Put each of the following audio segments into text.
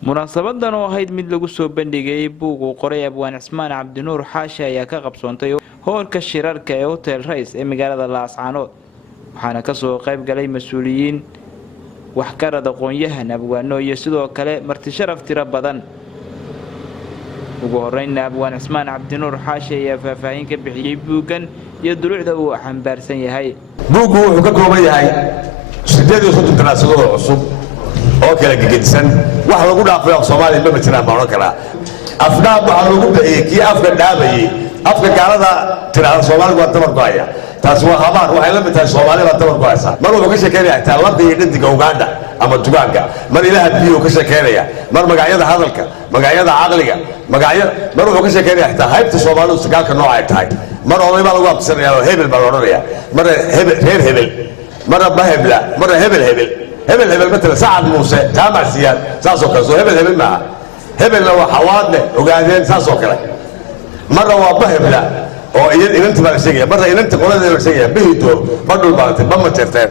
munaasabadan oo ahayd mid lagu soo bandhigay buug uu qoray abwaan Cismaan Cabdinuur Xaashi ayaa ka qabsoontay hoolka shirarka ee Hotel Rays ee magaalada Laascaanood waxaana ka soo qayb galay mas'uuliyiin wax ka rada aqoon-yahan abwaano iyo sidoo kale marti sharaf tiro badan ugu horeynna abwaan Cismaan Cabdinuur Xaashi ayaa faahfaahin ka bixiyay buugan iyo duruucda uu xambaarsan yahay. buugu wuxuu ka kooban yahay 8 daraasadood cusub oo kala gegedsan wax lagu dhaafay Soomaaliya ma jiraan baan kala afdaab waxa lagu bixiyay kii afka dhaabayay afka gaalada tirada Soomaaliga waa tabar go'aya taas waa habar waxay la mid tahay Soomaaliya tabar go'aysa mar uu ka sheekeynaya taa labadii dhintiga Uganda ama Tugaanka mar ilaaha biyo ka sheekeynaya mar magacyada hadalka magacyada aqliga magacyada mar uu ka sheekeynaya taa haybta Soomaalidu sagaalka nooc ay tahay mar oo baa lagu abtirsanaya hebel baa oranaya mar hebel reer hebel mar bahebla mar hebel hebel مثل سعد موسى جامع سياد ساسو كلا سو هبل معه هبل لو حوادنا وقاعدين ساسو كلا مرة وبهب لا أو إنت ما شيء مرة إنت قلنا شيء بهدو مرة البعض بما تفتح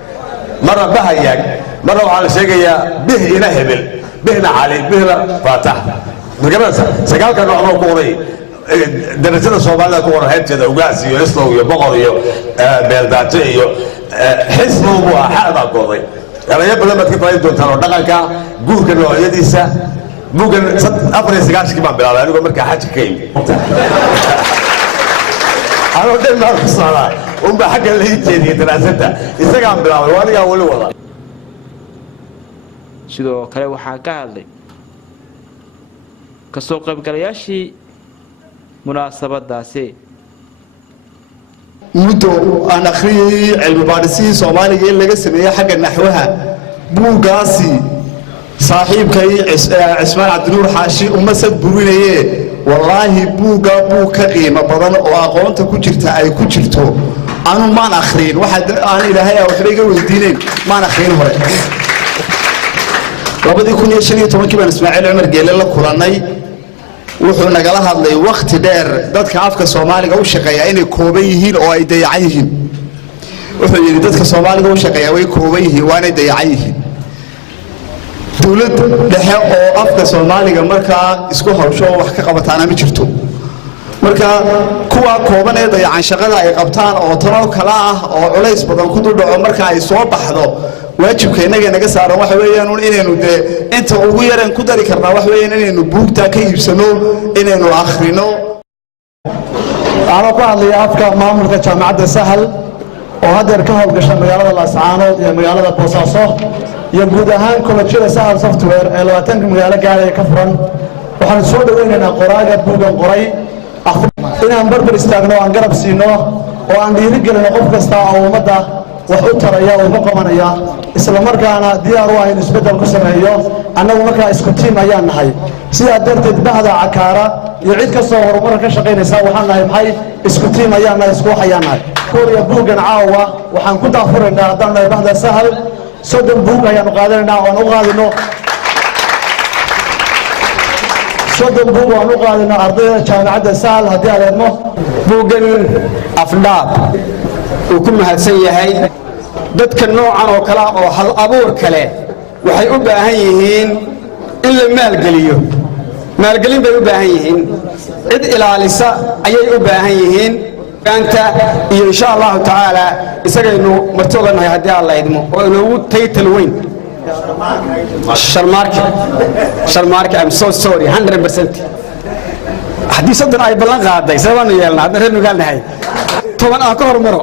مرة بهياك مرة على شيء به إلى هبل بهنا علي بهنا فاتح مجمع سجال كانوا عمو قوري درجة الصومالية كورة هنتي وقاسي ويسلو ويبقر بلداتي حسبه وحاضر قوري أنا يبغى لما تكبر يدون ترى دقيقة جوه كانوا يديسا ممكن أفرز سجاش كمان بلا أنا أقول مركز حاجة كيم أنا قلت ما في الصلاة وبحق اللي يجي دراسته يسجع بلا وأنا أقول والله sidoo kale waxa ka hadlay ka soo qayb galayaashii munaasabadaasi muddo aan akhriyay cilmi baadhis Soomaaliga in laga sameeyo xagga naxwaha buugaasi saaxiibkay Cismaan Cabdinuur Xaashi uma sad burinaye wallahi buuga buug ka qiimo badan oo aqoonta ku jirta ay ku jirto aanu maan akhriin waxa aan ilaahay waxba iga weydiineen maan akhriin hore 2015 baan Ismaaciil Umar Geele la kulanay wuxuu nagala hadlay waqti dheer dadka afka Soomaaliga u shaqeeya inay kooban yihiin oo ay dayacan yihiin wuxuu yiri dadka Soomaaliga u shaqeeya way kooban yihiin waana dayacan yihiin dawladda dhexe oo afka Soomaaliga markaa isku hawsho wax ka qabataana ma jirto marka kuwa kooban ee dayacan shaqada ay qabtaan oo tano kala ah oo culays badan ku dhaco marka ay soo baxdo waajibka inaga saaran waxa weeyaan inaynu inta ugu yaraan ku dari karnaa waxa weeyaan inaynu buugta ka iibsano inaynu akhrino ana ku hadlay afka maamulka jaamacadda Sahal oo hadeer ka howlgasha magaalada Laascaanood iyo magaalada Boosaaso iyo guud ahaan kollejyada Sahal software ee 20 magaalo gaar ah ka furan waxaan soo dhaweynaynaa qoraaga buugan qoray inaan barbar istaagno aan garab siino oo aan dhiirigelino qof kasta oo ummadda wax u taraya oo uga qabanaya isla markaana diyaar u ah in isbedel ku sameeyo annagu markaa isku tiim ayaan nahay sida darteed bahda cakaara iyo cid ka soo horumar ka shaqeynaysa waxaan nahay maxay isku tiim ayaan nahay isku waxayaan nahay kooriya buugan caawa waxaan ku daafuraynaa haddaan nahay bahda Sahal 30 buug ayaan qaadanaynaa oo aan u qaadino 30 buug oo aan u qaadino ardayda jaamacadda Sahal haddii aad eedmo buugan afdaab uu ku mahadsan yahay dadka noocan oo kala oo hal abuur kale waxay u baahan yihiin in la maalgelin bay u baahan yihiin cid ilaalisa ayay u baahan yihiin ganta iyo insha Allah taala isagaynu martoonahay haddii Allah idmo oo inuu title weyn sharmarka I'm so sorry 100% haddii sadan ay ballan qaaday sababana yeelna hadda reer nugaalnahay toban aan ka hormaro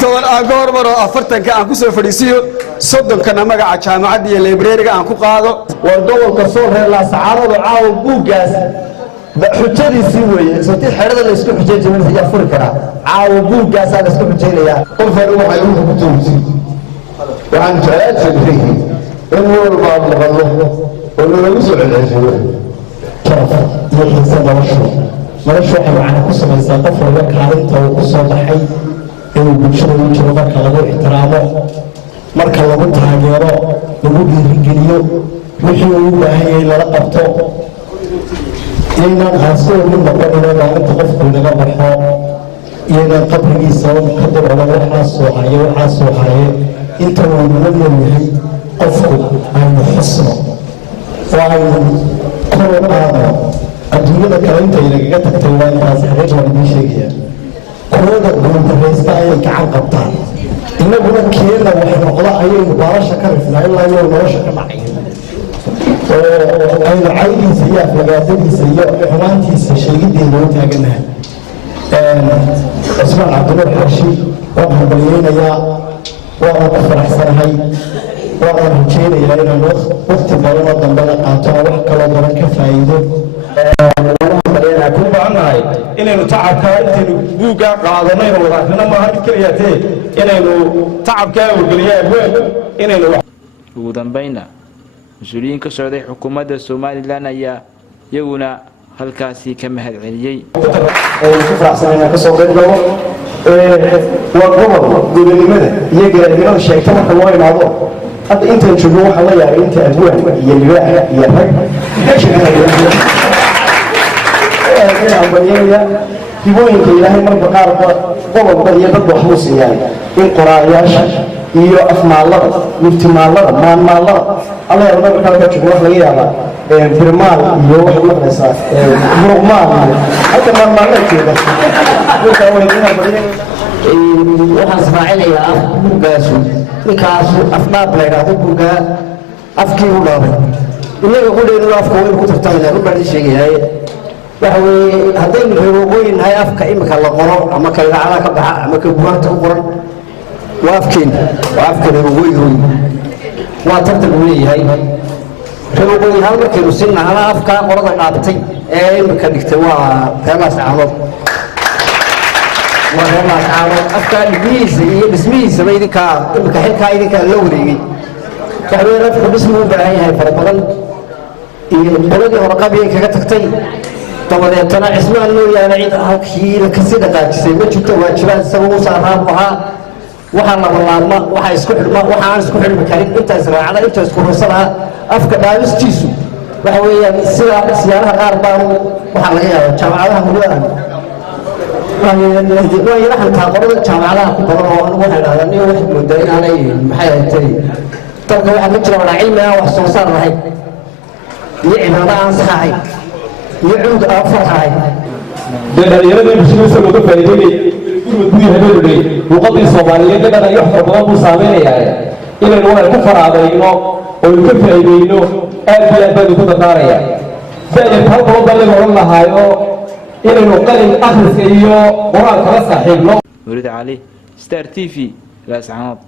toban aan ka hormaro 40 aan ku soo fadhiisiyo 30 kana magaca jaamacadda iyo library-ga aan ku qaado waa gobolka soo reer Laascaanood oo caaw buugaas xujadiisi weeye sabti xirada la isku xujeeyay ayaa furi kara caaw buugaas la isku xujeeyay qof waxa uu ku toosay waxaan jecelahay in walba maqallo oo lagu soo celceliyo iyo xiisa nolosha waxay macna ku samaysaa qof walba kaalinta uu ku soo baxay inuu bulshada u jiro marka lagu ixtiraamo marka lagu taageero lagu dhiirigeliyo wixii uu u baahan yahay lala qabto inaan haasoo mid noqonayna inta qofku naga baxo inaan qabrigiisa ka daboolan waxaa soo haye inta uu nala nool yahay qofku aynu xusno oo aynu kor u qaadno adduunyada kale intaynagaga tagtay waa intaas xaqiiq waan idiin sheegaya kuwada guuldarraysta ayay gacan qabtaan innaguna keena wax noqda ayaynu baalasha ka rifnaa ilaa iyo nolosha ka dhacay oo aynu caydiisa iyo aflagaadadiisa iyo xumaantiisa sheegideena u taaganahay cismaan cabdinuur xaashi waan hambalyeynayaa waana ku faraxsanahay waana rajeynayaa inaan waqti badan oo dambe la qaato oo wax kaloo badan ka faa'iido ku baahannahay inaynu tacabkaa intaynu buuggaa qaadanayno wadaafino maaha mid keliyaatee inaynu tacabkaa wargeliyaa abween inaynu ugu dambayna mas-uuliyiin ka socday xukuumadda somalilan ayaa iyaguna halkaasi ka mahad celiyey ku faraxsanayna ka soo qayb galo waa gobol godanimada iyo garaadnimada sheegta marka loo imaado hadda intaan joogno waxaa la yaabay inta abwaan iyo libaaxa iyo rag ambalyeynaya hibooyinka ilaahay marba qaarba gobolba iyo dadba waxbuu siiyaan in qoraayaasha iyo afmaallada muftimaallada maanmaallada alla yaaba marka halkaa joogo wax laga yaabaa birmaal iyo waxaad maqlaysaa muruqmaal iyo halka maanmaalleedkeeda markaa weydiina waxaan israacinayaa buuggaasu ninkaasu afdhaab la yidhaahdo buuggaa afkii u dhaabay innaga qudheenu afka waynu ku tartaynaa rubaan sheegayahay waxa weeye haddaynu reebooqooyinnahay afka imika la qoro ama ka idaacadaha ka baxa ama ka bugaagta u qoran waa afkeena waa afka reebooqooyihooyi waa tartan uu leeyahay reebooqooyin hal markaynu sinahana afkaa qorada dhaabtay ee imika dhigtay waa reebaas caanood waa reebaas caanood afkaa dhibnihiisa iyo dhismihiisaba idinkaa imika xilkaa idinkaa la wareegay waxa weeye afku dhismi u baahan yahay fara badan iyo qoladii hore qabiyay kaga tagtay dabadeetana cismaan mooyaane cid halkii kasii dhaqaajisay ma jirto waajibaan isaga u saaraabu ahaa waxaa labalaabma waxaa isku xidhma waxaan isku xidhmi karin inta israacada inta isku rursanaha afka dhaabistiisu waxa weeyaan sida siyaaraha qaar baa waxaa laga yaabaa jaamacadaha huriyaan waa yarahantaa qorada jaamacadaha ku badan oo anigu waxay dhahdaan niyo waxaad moodaa inaanay maxay ahatay dalka waxaa ka jira wadaa cilmi aan wax soo saar lahayn iyo cibaado aan sax ahayn iyo cunug aan farxahay dhalinyarada bulshada uga faa'iideeyay gurmad guud habeenay luqadii Soomaaliyeed dadana iyo wax badan buu saameynayaa inaynu wada ku faraadayno oo ka faa'iideyno aad iyo aad baan ku dadaaraya sidoo kale halka badan oo lahaayo inaynu qalin akhriska iyo quraan kala saaxiibno Murid Ali Star TV Laascaanood